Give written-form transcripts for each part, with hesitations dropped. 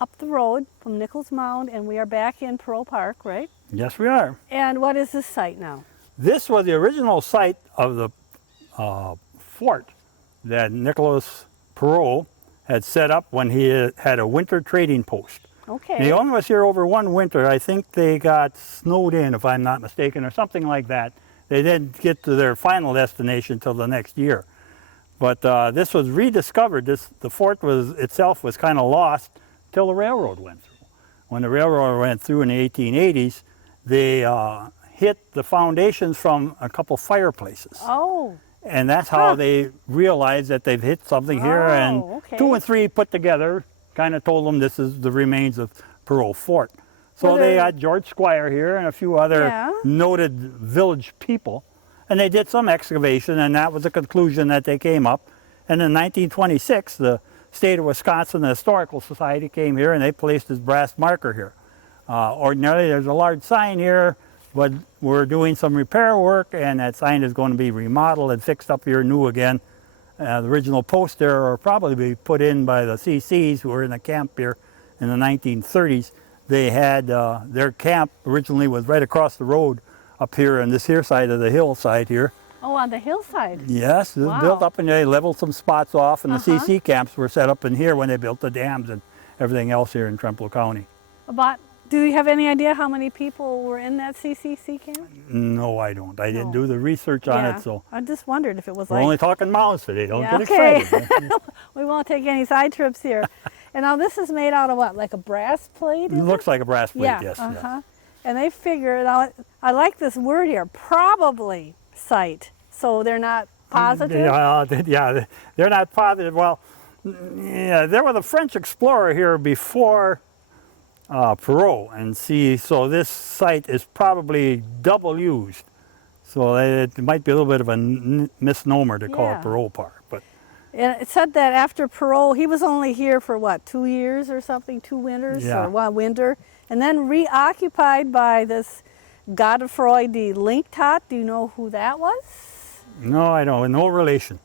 up the road from Nichols Mound, and we are back in Perrot Park, right? Yes, we are. And what is this site now? This was the original site of the fort that Nicholas Perrot had set up when he had a winter trading post. Okay. And he only was here over one winter. I think they got snowed in, if I'm not mistaken, or something like that. They didn't get to their final destination until the next year. But this was rediscovered. The fort itself was kind of lost till the railroad went through. When the railroad went through in the 1880s, they hit the foundations from a couple fireplaces. Oh. And that's how they realized that they've hit something here. And okay. 2 and 3 put together kind of told them this is the remains of Perrot Fort. So they had George Squire here and a few other noted village people. And they did some excavation, and that was the conclusion that they came up. And in 1926, the state of Wisconsin Historical Society came here, and they placed this brass marker here. Ordinarily, there's a large sign here, but we're doing some repair work, and that sign is going to be remodeled and fixed up here new again. The original post there will probably be put in by the CCs who were in the camp here in the 1930s. They had their camp originally was right across the road up here on this here side of the hillside here. Oh, on the hillside? Yes, it was built up and they leveled some spots off, and the CC camps were set up in here when they built the dams and everything else here in Trempealeau County. Do you have any idea how many people were in that CCC camp? No, I don't. I didn't do the research on it, so. I just wondered if it was We're only talking Mounds today. Don't get okay. excited. We won't take any side trips here. And now this is made out of what, like a brass plate? It looks like a brass plate, yes. yes. And they figured out, I like this word here, probably site. So they're not positive? Yeah, they're not positive. Well, yeah, there was a French explorer here before Perrot, and so this site is probably double used. So it might be a little bit of a misnomer to call it Perrot Park. But it said that after Perrot, he was only here for what, 2 years or something, 2 winters, or 1 winter, and then reoccupied by this Godefroy de Linktot. Do you know who that was? No, I don't. No relation.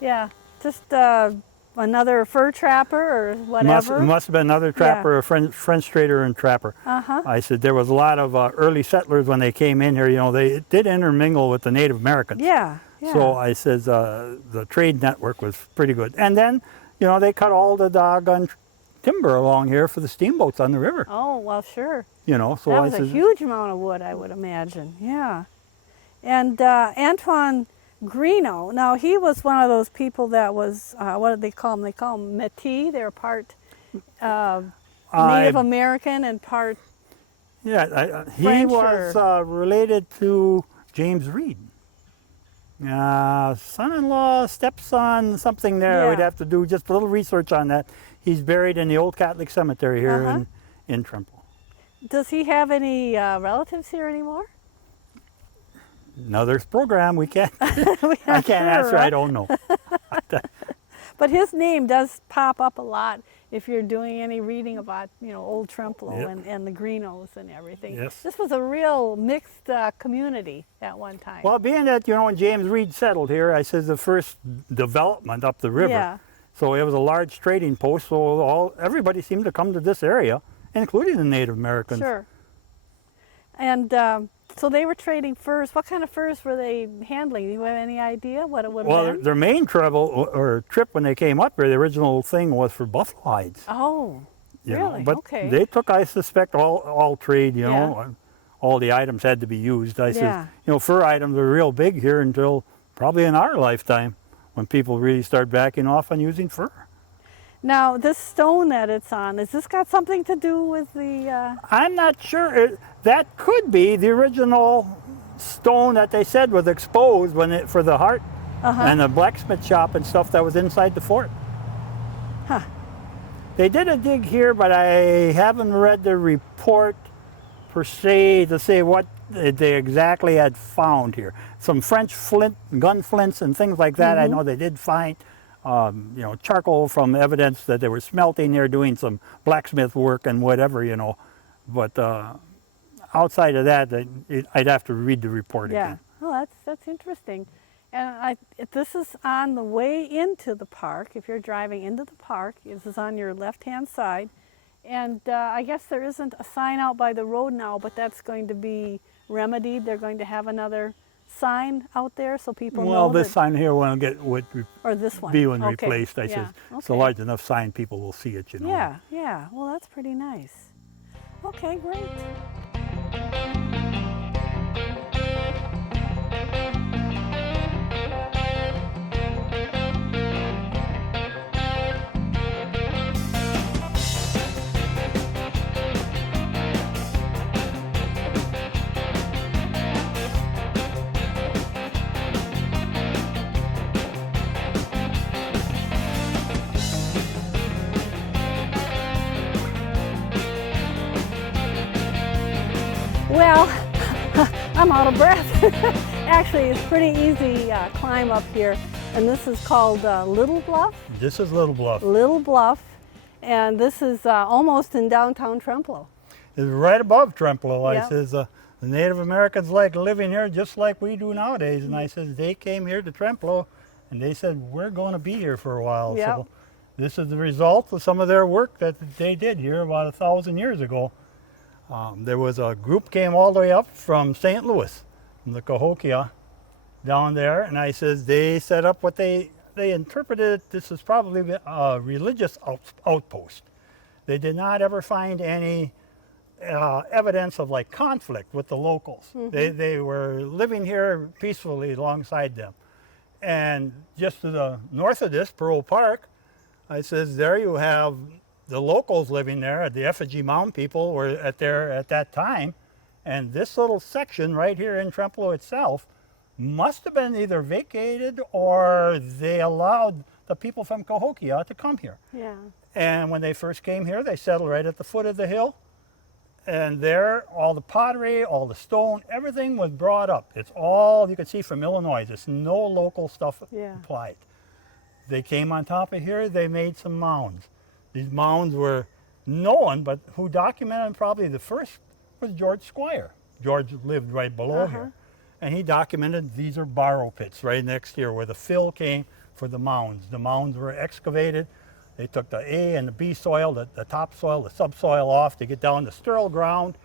Yeah, just another fur trapper or whatever. Must have been another trapper, a French trader and trapper. I said there was a lot of early settlers when they came in here. You know, they did intermingle with the Native Americans. Yeah. So I says the trade network was pretty good. And then, you know, they cut all the doggone timber along here for the steamboats on the river. Oh, well, sure. You know, so that was a huge amount of wood, I would imagine. Yeah. And Antoine Greeno, now he was one of those people that was, what did they call him? They call him Métis. They're part Native American and part he was related to James Reed. Son-in-law, stepson, something there. We'd have to do just a little research on that. He's buried in the old Catholic cemetery here in Trempealeau. Does he have any relatives here anymore? Another program, we can't. I can't answer. Right? I don't know. But his name does pop up a lot if you're doing any reading about, you know, old Trempealeau and the Greenos and everything. Yes. This was a real mixed community at one time. Well, being that, you know, when James Reed settled here, I said the first development up the river. Yeah. So it was a large trading post. So everybody seemed to come to this area, including the Native Americans. Sure. And so they were trading furs. What kind of furs were they handling? Do you have any idea what it would have been? Their main travel or trip when they came up here, the original thing was for buffalo hides. Oh, really? But they took, I suspect, all trade, you know. All the items had to be used. I said, you know, fur items were real big here until probably in our lifetime when people really start backing off on using fur. Now, this stone that it's on, has this got something to do with the... I'm not sure. That could be the original stone that they said was exposed for the heart and the blacksmith shop and stuff that was inside the fort. Huh. They did a dig here, but I haven't read the report per se to say what they exactly had found here. Some French gun flints and things like that. I know they did find you know, charcoal from evidence that they were smelting there, doing some blacksmith work and whatever, you know. But outside of that, I'd have to read the report again. Oh, that's interesting. And this is on the way into the park. If you're driving into the park, this is on your left-hand side. And I guess there isn't a sign out by the road now, but that's going to be remedied. They're going to have another sign out there so people know. Well, this sign here will get would or this one. be when Okay. replaced. I said it's a large enough sign, people will see it, you know. Yeah, yeah. Well, that's pretty nice. Okay, great. Well, I'm out of breath. Actually, it's pretty easy climb up here, and this is called Little Bluff. This is Little Bluff. Little Bluff, and this is almost in downtown Trempealeau. It's right above Trempealeau. Yep. I says the Native Americans like living here just like we do nowadays, and I says they came here to Trempealeau, and they said we're going to be here for a while. Yep. So this is the result of some of their work that they did here about 1,000 years ago. There was a group came all the way up from St. Louis, from the Cahokia, down there, and I says they set up what they interpreted this is probably a religious outpost. They did not ever find any evidence of like conflict with the locals. Mm-hmm. They were living here peacefully alongside them. And just to the north of this, Perrot Park, I says there you have the locals living there, the effigy mound people were at that time, and this little section right here in Trempealeau itself must have been either vacated or they allowed the people from Cahokia to come here. Yeah. And when they first came here, they settled right at the foot of the hill, and there all the pottery, all the stone, everything was brought up. It's all you could see from Illinois. There's no local stuff applied. They came on top of here, they made some mounds. These mounds were known, but who documented them probably the first was George Squire. George lived right below here. And he documented these are borrow pits right next here where the fill came for the mounds. The mounds were excavated. They took the A and the B soil, the topsoil, the subsoil off to get down to sterile ground.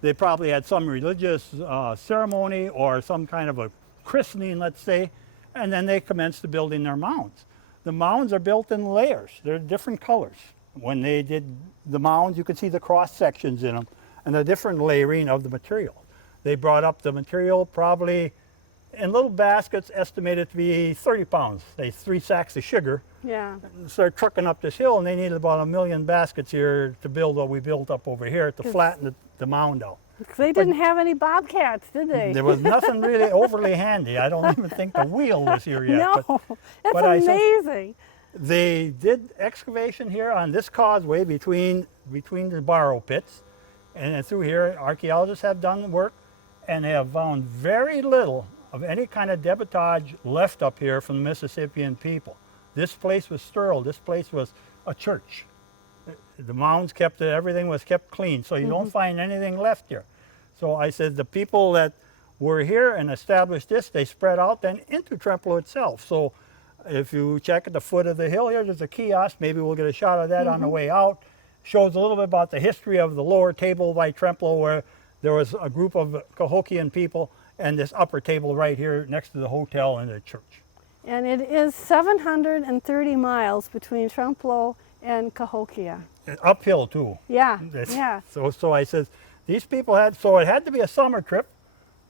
They probably had some religious ceremony or some kind of a christening, let's say, and then they commenced building their mounds. The mounds are built in layers. They're different colors. When they did the mounds, you could see the cross sections in them and the different layering of the material. They brought up the material probably in little baskets estimated to be 30 pounds. They 3 sacks of sugar. Yeah. Started trucking up this hill, and they needed about 1 million baskets here to build what we built up over here to flatten the mound out. They didn't have any bobcats, did they? There was nothing really overly handy. I don't even think the wheel was here yet. No, that's amazing. They did excavation here on this causeway between the borrow pits, and through here, archaeologists have done work, and they have found very little of any kind of debitage left up here from the Mississippian people. This place was sterile. This place was a church. The mounds everything was kept clean, so you don't find anything left here. So I said the people that were here and established this, they spread out then into Trempealeau itself. So if you check at the foot of the hill here, there's a kiosk. Maybe we'll get a shot of that on the way out. Shows a little bit about the history of the lower table by Trempealeau, where there was a group of Cahokian people, and this upper table right here next to the hotel and the church. And it is 730 miles between Trempealeau and Cahokia. Uphill too. Yeah, yeah. So I says, these people it had to be a summer trip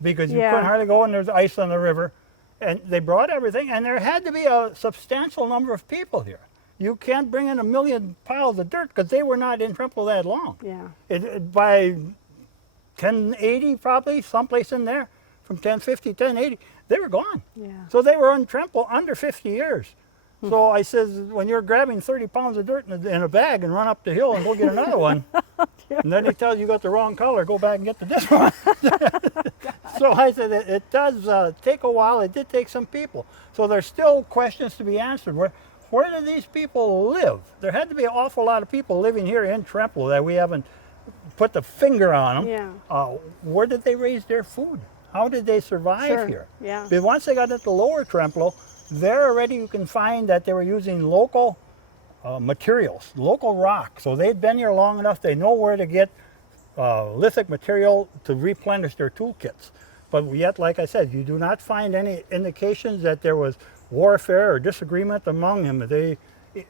because you couldn't hardly go and there's ice on the river. And they brought everything, and there had to be a substantial number of people here. You can't bring in 1 million piles of dirt because they were not in Trempealeau that long. Yeah. By 1080 probably, someplace in there, from 1050, 1080, they were gone. Yeah. So they were in Trempealeau under 50 years. So I says, when you're grabbing 30 pounds of dirt in a bag and run up the hill and go get another one, and then he tells you got the wrong color, go back and get this one. So I said, it does take a while. It did take some people. So there's still questions to be answered. Where did these people live? There had to be an awful lot of people living here in Trempealeau that we haven't put the finger on them. Yeah. Where did they raise their food? How did they survive here? Yeah. But once they got into lower Trempealeau, there already you can find that they were using local materials, local rock. So they'd been here long enough, they know where to get lithic material to replenish their toolkits. But yet, like I said, you do not find any indications that there was warfare or disagreement among them.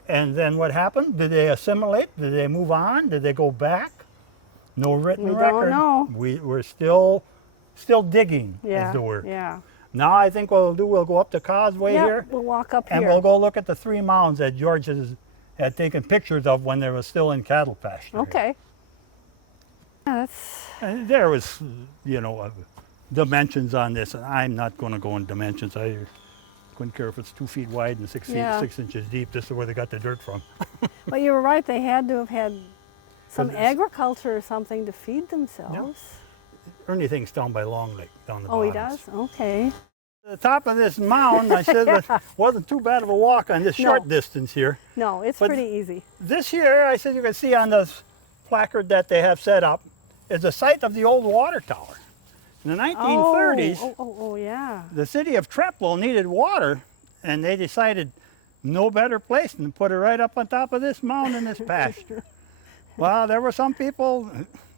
And then what happened? Did they assimilate? Did they move on? Did they go back? No written record. Don't know. We're still digging, is the word. Yeah. Now I think what we'll do, we'll go up the causeway here. We'll walk up and here. we'll go look at the 3 mounds that George had taken pictures of when they were still in cattle pasture. Okay. Yeah, And there was, dimensions on this, and I'm not going to go in dimensions. I couldn't care if it's 2 feet wide and 6 inches deep. This is where they got the dirt from. But you were right. They had to have had some agriculture or something to feed themselves. Ernie thinks down by Long Lake, down the Oh, he bottoms. does? Okay. The top of this mound, I said, it wasn't too bad of a walk on this short distance here. No, it's But pretty easy. This here, I said, you can see on this placard that they have set up, is the site of the old water tower. In the 1930s, Oh, yeah. the city of Trempealeau needed water, and they decided no better place than to put it right up on top of this mound in this pasture. Well, there were some people,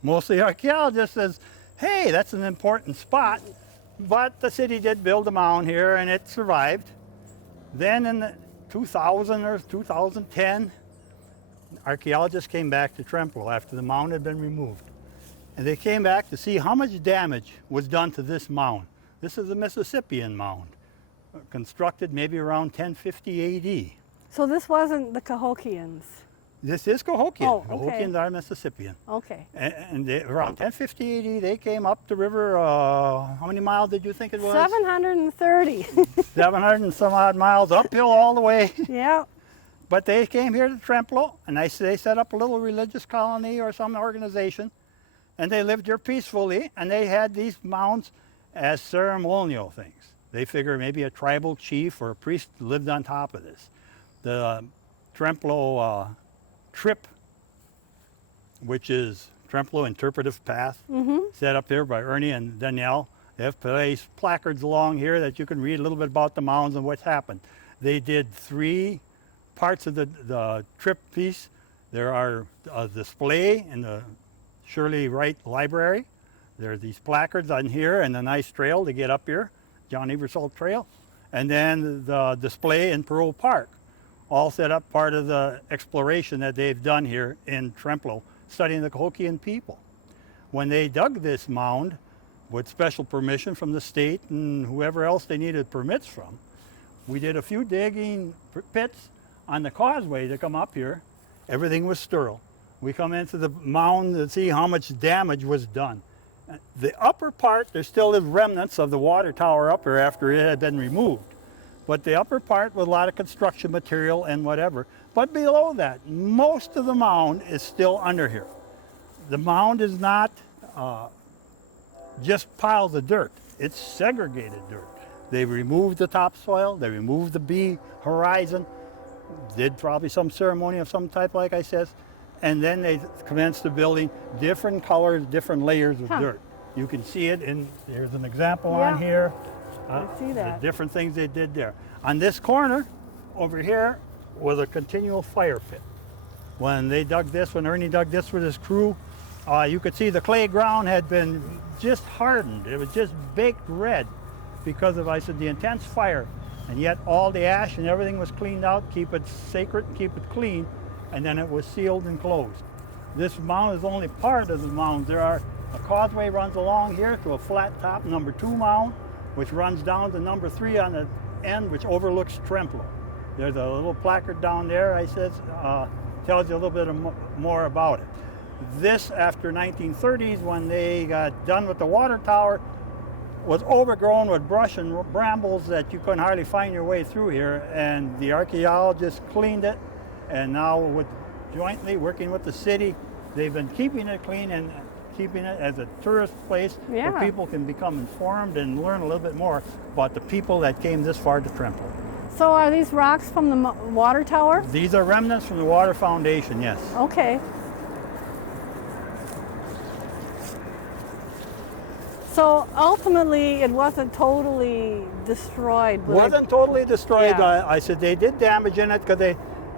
mostly archaeologists, says, hey, that's an important spot. But the city did build a mound here, and it survived. Then in the 2000 or 2010, archaeologists came back to Trempealeau after the mound had been removed. And they came back to see how much damage was done to this mound. This is a Mississippian mound, constructed maybe around 1050 AD. So this wasn't the Cahokians? This is Cahokian. Oh, okay. Cahokians are Mississippian. Okay. And around 1050 AD, they came up the river, how many miles did you think it was? 730. 700 and some odd miles, uphill all the way. Yeah. But they came here to Trempealeau, and they set up a little religious colony or some organization, and they lived here peacefully, and they had these mounds as ceremonial things. They figure maybe a tribal chief or a priest lived on top of this. The Trempealeau Trip, which is Trempealeau Interpretive Path, set up here by Ernie and Danielle. They have placed placards along here that you can read a little bit about the mounds and what's happened. They did 3 parts of the trip piece. There are a display in the Shirley Wright Library. There are these placards on here and a nice trail to get up here, John Ebersol Trail. And then the display in Perrot Park, all set up part of the exploration that they've done here in Trempealeau, studying the Cahokian people. When they dug this mound, with special permission from the state and whoever else they needed permits from, we did a few digging pits on the causeway to come up here. Everything was sterile. We come into the mound to see how much damage was done. The upper part, there still is remnants of the water tower up here after it had been removed. But the upper part with a lot of construction material and whatever. But below that, most of the mound is still under here. The mound is not just piles of dirt. It's segregated dirt. They removed the topsoil, they removed the bee horizon, did probably some ceremony of some type, like I said, and then they commenced the building, different colors, different layers of dirt. You can see it, and there's an example on here. I see that. The different things they did there. On this corner, over here, was a continual fire pit. When they dug this, when Ernie dug this with his crew, you could see the clay ground had been just hardened. It was just baked red because of, I said, the intense fire. And yet all the ash and everything was cleaned out, keep it sacred, keep it clean, and then it was sealed and closed. This mound is only part of the mound. A causeway runs along here to a flat top number 2 mound, which runs down to number 3 on the end, which overlooks Trempealeau. There's a little placard down there, I said, tells you a little bit more about it. This, after 1930s, when they got done with the water tower, was overgrown with brush and brambles that you couldn't hardly find your way through here, and the archaeologists cleaned it, and now jointly working with the city, they've been keeping it clean and keeping it as a tourist place where people can become informed and learn a little bit more about the people that came this far to Trempealeau. So are these rocks from the water tower? These are remnants from the water foundation, yes. Okay. So ultimately, it wasn't totally destroyed. Wasn't totally destroyed. I said they did damage in it because they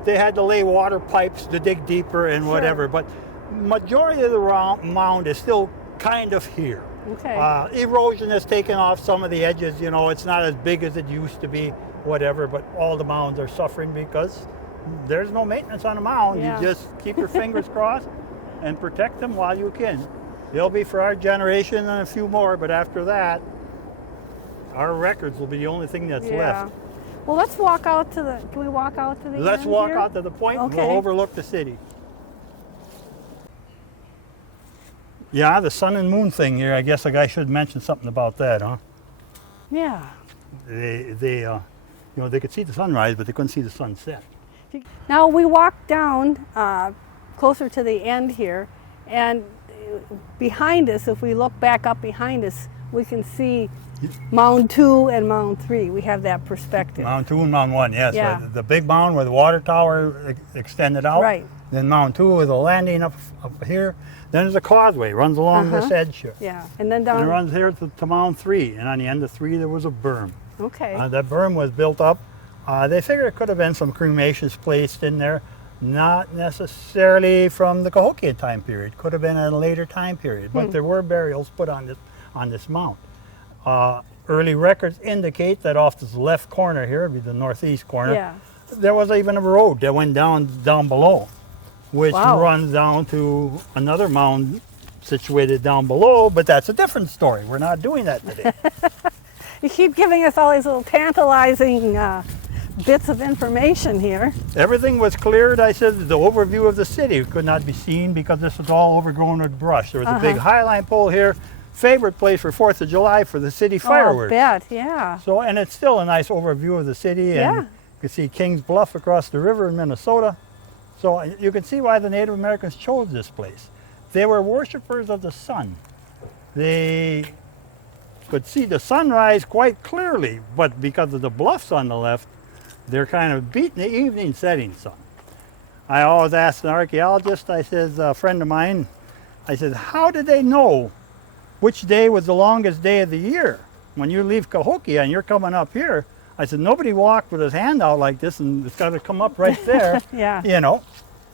they had to lay water pipes to dig deeper and whatever. But majority of the mound is still kind of here. Okay. Erosion has taken off some of the edges. You know, it's not as big as it used to be, whatever. But all the mounds are suffering because there's no maintenance on a mound. Yeah. You just keep your fingers crossed and protect them while you can. They'll be for our generation and a few more, but after that, our records will be the only thing that's left. Well, let's walk out to the, can we walk out to the Let's end walk here? out to the point and Okay. we'll overlook the city. Yeah, the sun and moon thing here, I guess a guy should mention something about that, huh? Yeah. They you know, they could see the sunrise, but they couldn't see the sunset. Now we walk down closer to the end here, and behind us, if we look back up behind us, we can see Mound 2 and Mound 3. We have that perspective. Mound 2 and Mound 1, yes. Yeah. The big mound where the water tower extended out. Right. Then Mound 2 with a landing up here. Then there's a causeway, runs along this edge here. Yeah, and then And down. it runs here to Mound 3, and on the end of 3 there was a berm. Okay. That berm was built up. They figured it could have been some cremations placed in there, not necessarily from the Cahokia time period. Could have been a later time period, but there were burials put on this mount. Early records indicate that off this left corner here, would be the northeast corner, Yeah. there was even a road that went down below, which Wow. runs down to another mound situated down below, but that's a different story. We're not doing that today. You keep giving us all these little tantalizing bits of information here. Everything was cleared. I said the overview of the city could not be seen because this was all overgrown with brush. There was a big highline pole here, favorite place for 4th of July for the city fireworks. Oh, I bet, yeah. So, and it's still a nice overview of the city, and Yeah. you can see Kings Bluff across the river in Minnesota. So you can see why the Native Americans chose this place. They were worshipers of the sun. They could see the sunrise quite clearly, but because of the bluffs on the left, they're kind of beating the evening setting sun. I always ask an archaeologist, I said, a friend of mine, I said, how did they know which day was the longest day of the year? When you leave Cahokia and you're coming up here, I said, nobody walked with his hand out like this and it's got to come up right there, Yeah. you know.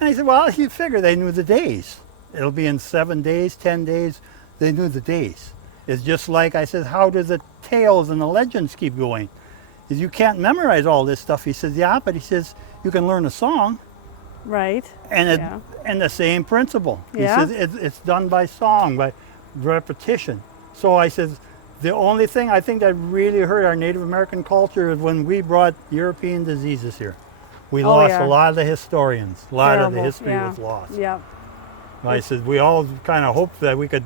And he said, well, you figure they knew the days. It'll be in 7 days, 10 days. They knew the days. It's just like, I said, how do the tales and the legends keep going? Is you can't memorize all this stuff. He says, yeah, but he says, you can learn a song. Right. And and the same principle. Yeah. He says, it's done by song, by repetition. So I said, the only thing I think that really hurt our Native American culture is when we brought European diseases here. We lost a lot of the historians. A lot of the history was lost. Yep. I said, we all kind of hoped that we could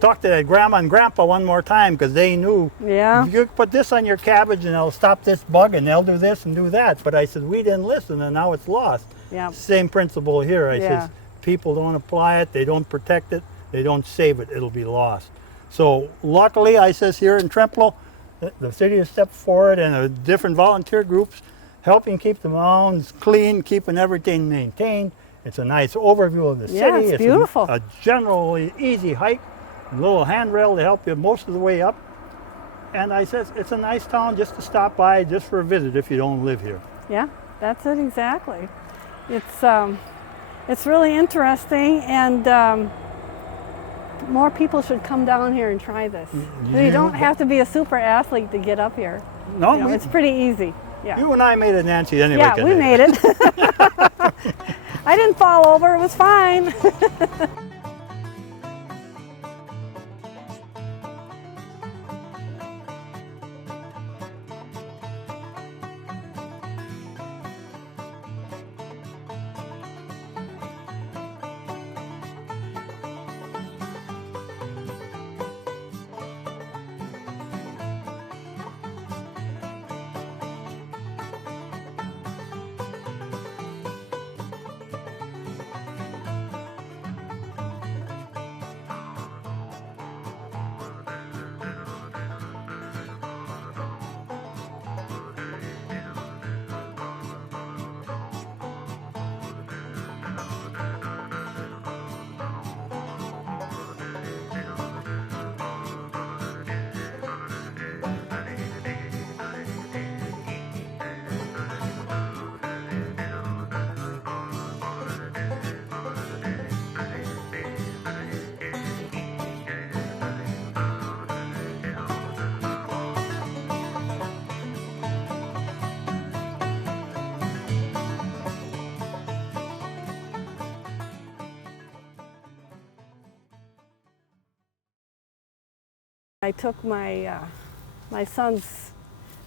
talk to that grandma and grandpa one more time because they knew, Yeah. you put this on your cabbage and they'll stop this bug and they'll do this and do that. But I said, we didn't listen and now it's lost. Yep. Same principle here. I Yeah. said, people don't apply it, they don't protect it, they don't save it, it'll be lost. So luckily, I says here in Trempealeau, the city has stepped forward and the different volunteer groups helping keep the mounds clean, keeping everything maintained. It's a nice overview of the Yeah, city. it's beautiful. A generally easy hike, a little handrail to help you most of the way up. And I says, it's a nice town just to stop by, just for a visit if you don't live here. Yeah, that's it exactly. It's really interesting, and more people should come down here and try this. You don't have to be a super athlete to get up here. No, You know, it's pretty easy. Yeah. you and I made it, Nancy, anyway. Yeah, we made it. I didn't fall over. It was fine. I took my my son's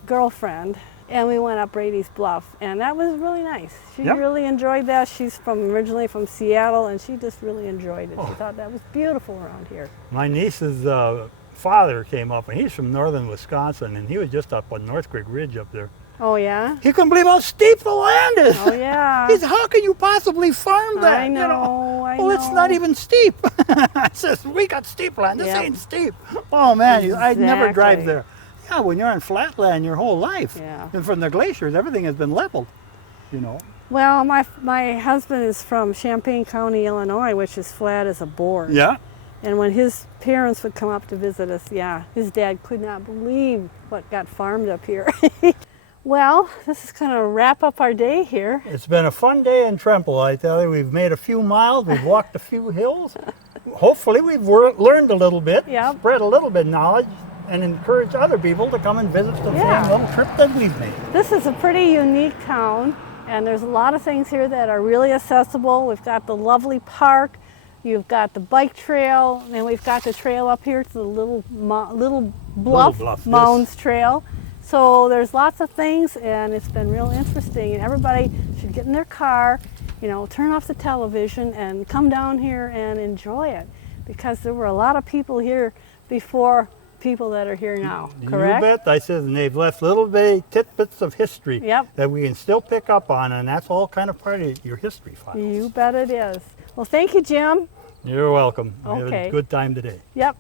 girlfriend, and we went up Brady's Bluff, and that was really nice. She really enjoyed that. She's originally from Seattle, and she just really enjoyed it. She thought that was beautiful around here. My niece's father came up, and he's from northern Wisconsin, and he was just up on North Creek Ridge up there. Oh, yeah? He couldn't believe how steep the land is. Oh, yeah. He said, how can you possibly farm that? I know, I know. Well, it's not even steep. I says, we got steep land. This ain't steep. Oh, man, I'd never drive there. Yeah, when you're on flat land your whole life. Yeah. And from the glaciers, everything has been leveled, you know. Well, my husband is from Champaign County, Illinois, which is flat as a board. Yeah. And when his parents would come up to visit us, his dad could not believe what got farmed up here. Well, this is going to wrap up our day here. It's been a fun day in Trempealeau, I tell you. We've made a few miles, we've walked a few hills. Hopefully we've learned a little bit, spread a little bit of knowledge, and encourage other people to come and visit the same little trip that we've made. This is a pretty unique town, and there's a lot of things here that are really accessible. We've got the lovely park, you've got the bike trail, and we've got the trail up here to the Little Bluff Mounds Trail. So there's lots of things, and it's been real interesting, and everybody should get in their car, you know, turn off the television and come down here and enjoy it, because there were a lot of people here before people that are here now, correct? You bet. I said, and they've left little bitty tidbits of history that we can still pick up on, and that's all kind of part of your history file. You bet it is. Well, thank you, Jim. You're welcome. Okay. We had a good time today. Yep.